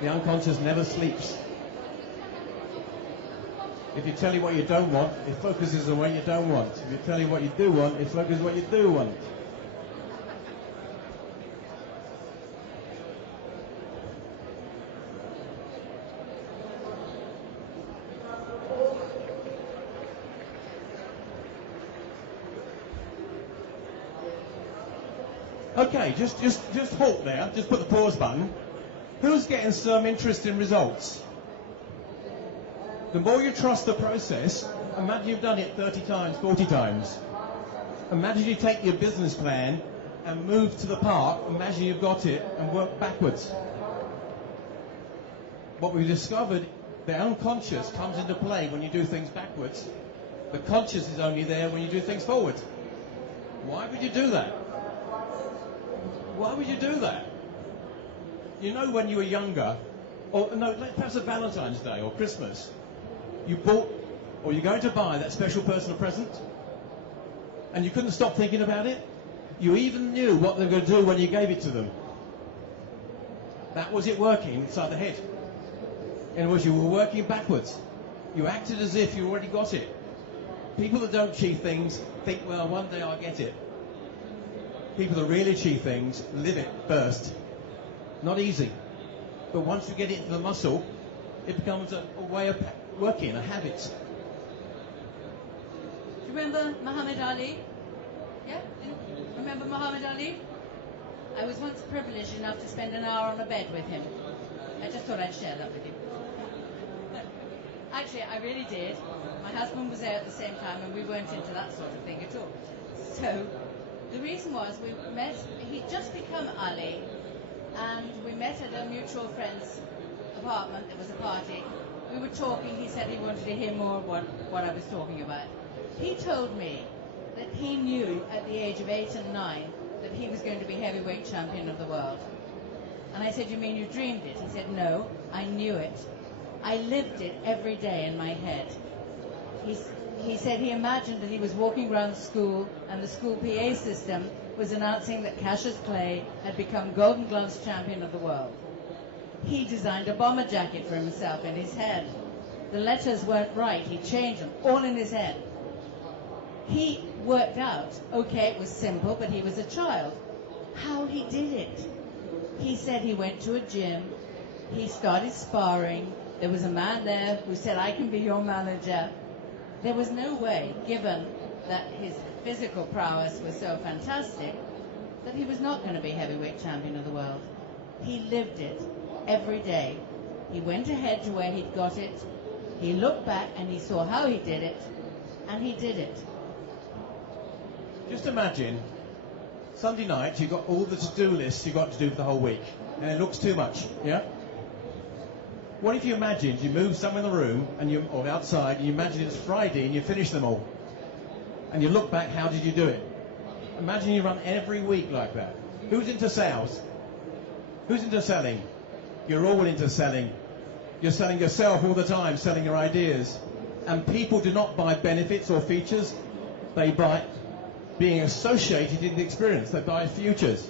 The unconscious never sleeps. If you tell it what you don't want, it focuses on what you don't want. If you tell it what you do want, it focuses on what you do want. Okay, just halt there. Just put the pause button. Who's getting some interest in results? The more you trust the process, imagine you've done it 30 times, 40 times. Imagine you take your business plan and move to the park. Imagine you've got it and work backwards. What we've discovered, the unconscious comes into play when you do things backwards. The conscious is only there when you do things forward. Why would you do that? Why would you do that? You know, when you were younger, or no, perhaps at Valentine's Day or Christmas, you bought or you're going to buy that special person a present, and you couldn't stop thinking about it. You even knew what they were going to do when you gave it to them. That was it working inside the head. In other words, you were working backwards. You acted as if you already got it. People that don't achieve things think, well, one day I'll get it. People that really achieve things live it first. Not easy. But once you get it into the muscle, it becomes a way of working, a habit. Do you remember Muhammad Ali? Yeah? Remember Muhammad Ali? I was once privileged enough to spend an hour on a bed with him. I just thought I'd share that with you. Actually, I really did. My husband was there at the same time and we weren't into that sort of thing at all. So, the reason was we met, he'd just become Ali, and we met at a mutual friend's apartment. There was a party. We were talking. He said he wanted to hear more of what I was talking about. He told me that he knew at the age of 8 and 9 that he was going to be heavyweight champion of the world. And I said, you mean you dreamed it? He said, no, I knew it. I lived it every day in my head. He said he imagined that he was walking around school and the school PA system was announcing that Cassius Clay had become Golden Gloves champion of the world. He designed a bomber jacket for himself in his head. The letters weren't right. He changed them, all in his head. He worked out, okay, it was simple, but he was a child. How he did it. He said he went to a gym. He started sparring. There was a man there who said, I can be your manager. There was no way, given that his physical prowess was so fantastic, that he was not going to be heavyweight champion of the world. He lived it every day. He went ahead to where he'd got it. He looked back and he saw how he did it, and he did it. Just imagine, Sunday night, you've got all the to-do lists you've got to do for the whole week, and it looks too much, yeah? What if you imagined you move somewhere in the room or outside, and you imagine it's Friday and you finish them all? And you look back, how did you do it? Imagine you run every week like that. Who's into sales? Who's into selling? You're all into selling. You're selling yourself all the time, selling your ideas. And people do not buy benefits or features. They buy being associated in the experience. They buy futures.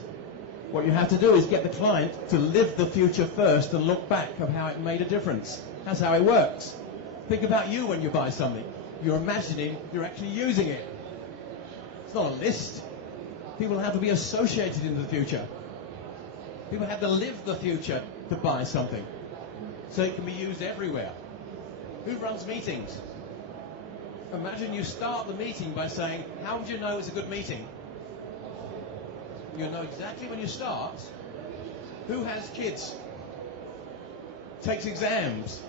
What you have to do is get the client to live the future first and look back of how it made a difference. That's how it works. Think about you when you buy something. You're imagining you're actually using it. It's not a list. People have to be associated in the future. People have to live the future to buy something. So it can be used everywhere. Who runs meetings? Imagine you start the meeting by saying, how would you know it's a good meeting? You'll know exactly when you start. Who has kids? Takes exams.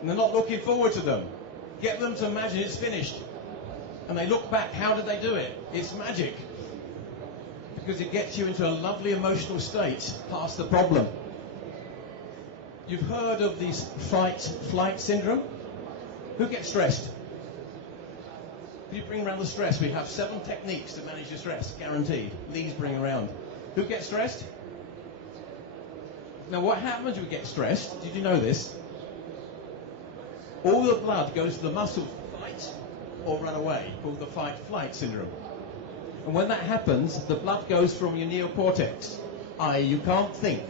And they're not looking forward to them. Get them to imagine it's finished. And they look back, how did they do it? It's magic. Because it gets you into a lovely emotional state past the problem. You've heard of this fight-flight syndrome? Who gets stressed? If you bring around the stress, we have 7 techniques to manage your stress, guaranteed. These bring around. Who gets stressed? Now what happens when we get stressed? Did you know this? All the blood goes to the muscle to fight or run away, called the fight-flight syndrome. And when that happens, the blood goes from your neocortex, i.e. you can't think.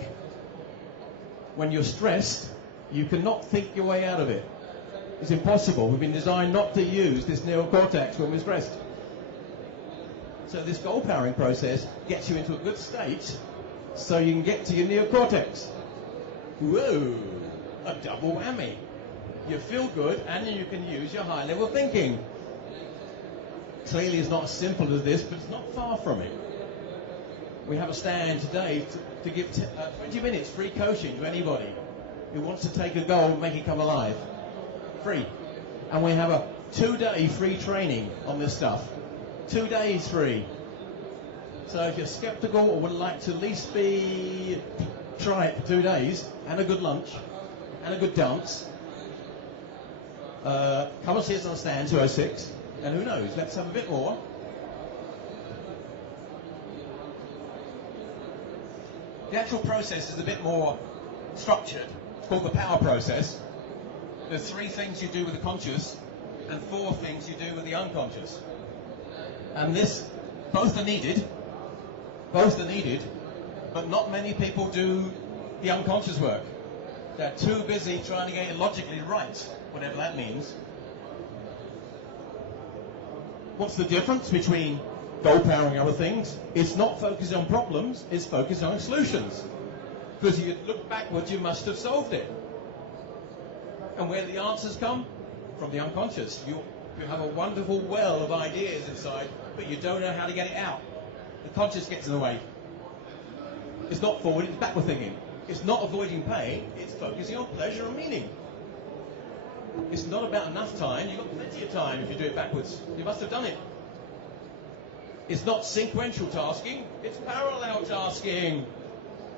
When you're stressed, you cannot think your way out of it. It's impossible. We've been designed not to use this neocortex when we're stressed. So this goal powering process gets you into a good state so you can get to your neocortex. Whoa, a double whammy. You feel good and you can use your high level thinking. Clearly it's not as simple as this, but it's not far from it. We have a stand today to give 20 minutes free coaching to anybody who wants to take a goal and make it come alive. Free. And we have a 2-day free training on this stuff. 2 days free. So if you're skeptical or would like to at least try it for 2 days, and a good lunch, and a good dance, come and see us on the stand, 206, and who knows, let's have a bit more. The actual process is a bit more structured. It's called the power process. There's 3 things you do with the conscious and 4 things you do with the unconscious. And both are needed, but not many people do the unconscious work. They're too busy trying to get it logically right, whatever that means. What's the difference between goal powering and other things? It's not focusing on problems, it's focusing on solutions. Because if you look backwards, you must have solved it. And where do the answers come? From the unconscious. You have a wonderful well of ideas inside, but you don't know how to get it out. The conscious gets in the way. It's not forward, it's backward thinking. It's not avoiding pain, it's focusing on pleasure and meaning. It's not about enough time, you've got plenty of time if you do it backwards. You must have done it. It's not sequential tasking, it's parallel tasking.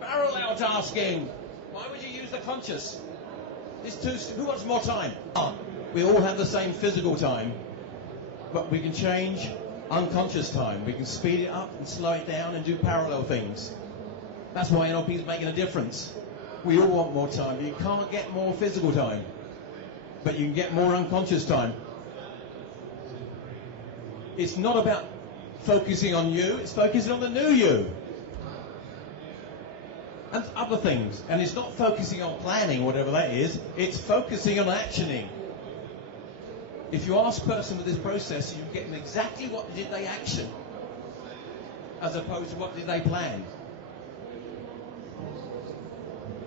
Parallel tasking. Why would you use the conscious? Who wants more time? We all have the same physical time, but we can change unconscious time. We can speed it up and slow it down and do parallel things. That's why NLP is making a difference. We all want more time. You can't get more physical time, but you can get more unconscious time. It's not about focusing on you, it's focusing on the new you. And other things. And it's not focusing on planning, whatever that is, it's focusing on actioning. If you ask a person with this process, you get them exactly what did they action, as opposed to what did they plan.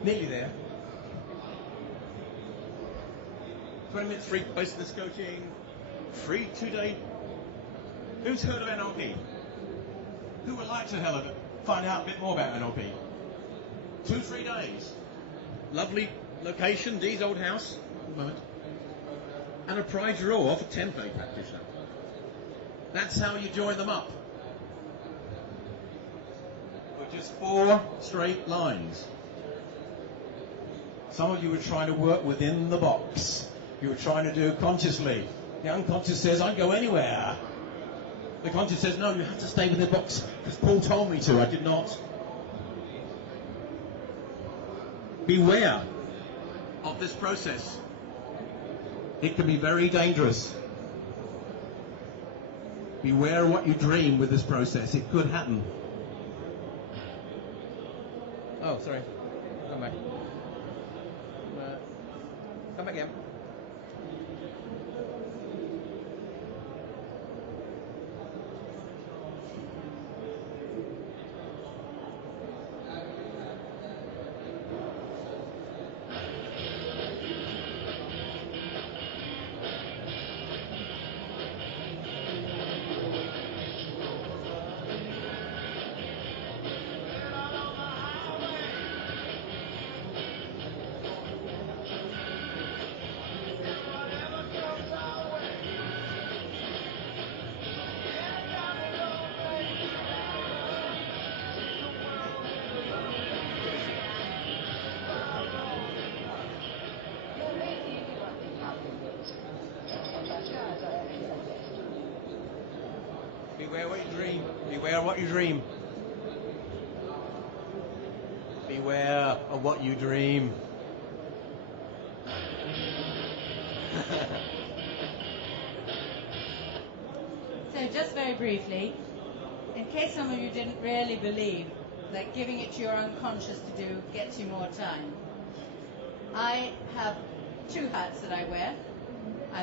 Nearly there. 20 minutes free business coaching, free 2-day. Who's heard of NLP? Who would like to find out a bit more about NLP? 2-3 days. Lovely location, Dee's old house at the moment. And a prize draw for template practitioner. That's how you join them up. With just 4 straight lines. Some of you were trying to work within the box. You were trying to do consciously. The unconscious says, I can go anywhere. The conscious says, no, you have to stay within the box because Paul told me to. I did not. Beware of this process. It can be very dangerous. Beware what you dream with this process. It could happen. Oh, sorry. Come back. Come back again. Beware what you dream. Beware what you dream. Beware of what you dream. So just very briefly, in case some of you didn't really believe that giving it to your unconscious to do gets you more time, I have two hats that I wear.